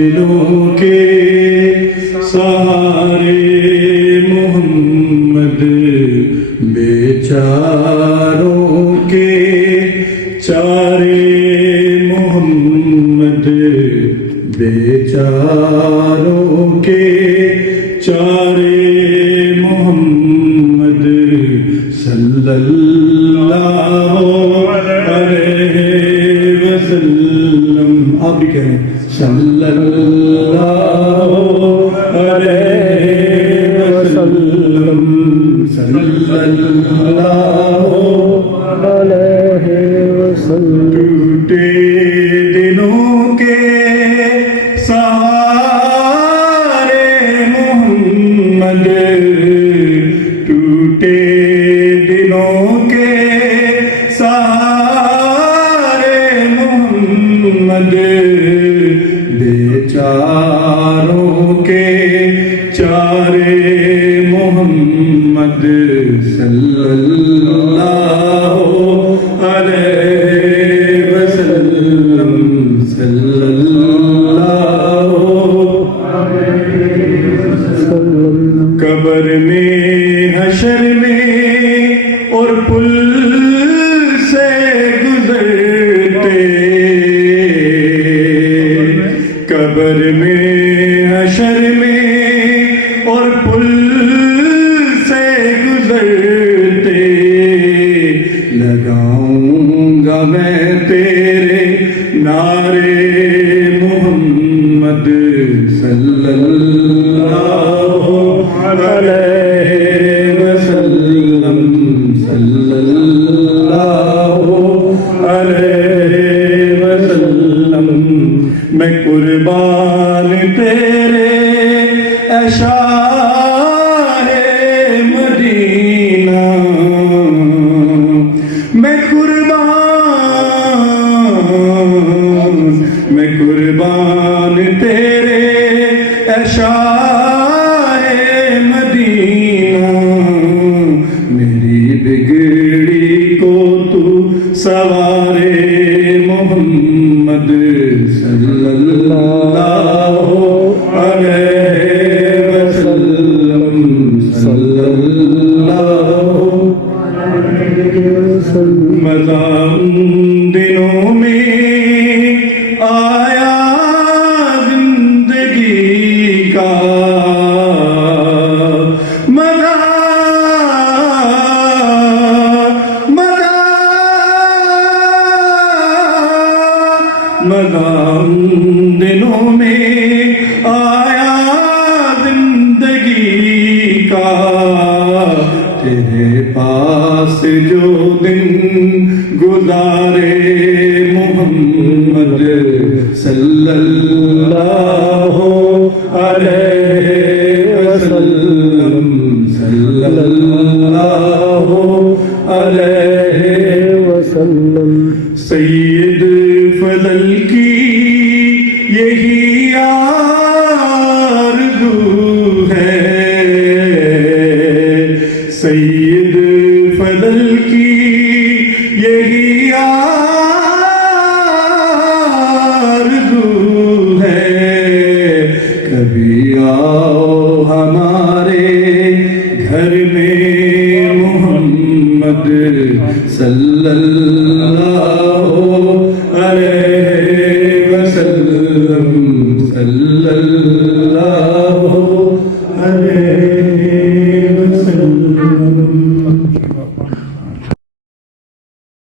دلوں کے سہارے محمد بیچاروں کے چارے محمد بیچاروں کے چارے محمد صلی اللہ علیہ وسلم. آپ بھی کہہ رہے ہیں صلی اللہ علیہ وسلم صلی اللہ علیہ وسلم. ٹوٹے دلوں کے سہارے محمد ٹوٹے دلوں کے سہارے محمد بیچاروں کے چارے محمد صلی اللہ علیہ وسلم صلی اللہ علیہ وسلم. قبر میں حشر میں اور پل سے گزرتے قبر میں حشر میں اور پل سے گزرتے لگاؤں گا میں تیرے نعرے محمد صلی اللہ علیہ وسلم صلی اللہ علیہ وسلم. میں قربان تیرے اشعار مدینہ میں قربان تیرے اشعار مدینہ. میری بگڑی کو تو سوارے محمد صلی اللہ علیہ وسلم صلی اللہ علیہ وسلم. مزہ ان دنوں میں آیا زندگی کا مزہ ان دنوں میں آیا زندگی کا. تیرے پاس جو دن گزارے محمد صلی اللہ علیہ وسلم صلی اللہ علیہ وسلم. سید فضل کی یہی آرزو ہے سید فضل کی یہی آرزو ہے. کبھی آؤ ہمارے گھر میں محمد صلی اللہ علیہ وسلم صلی اللہ علیہ وسلم.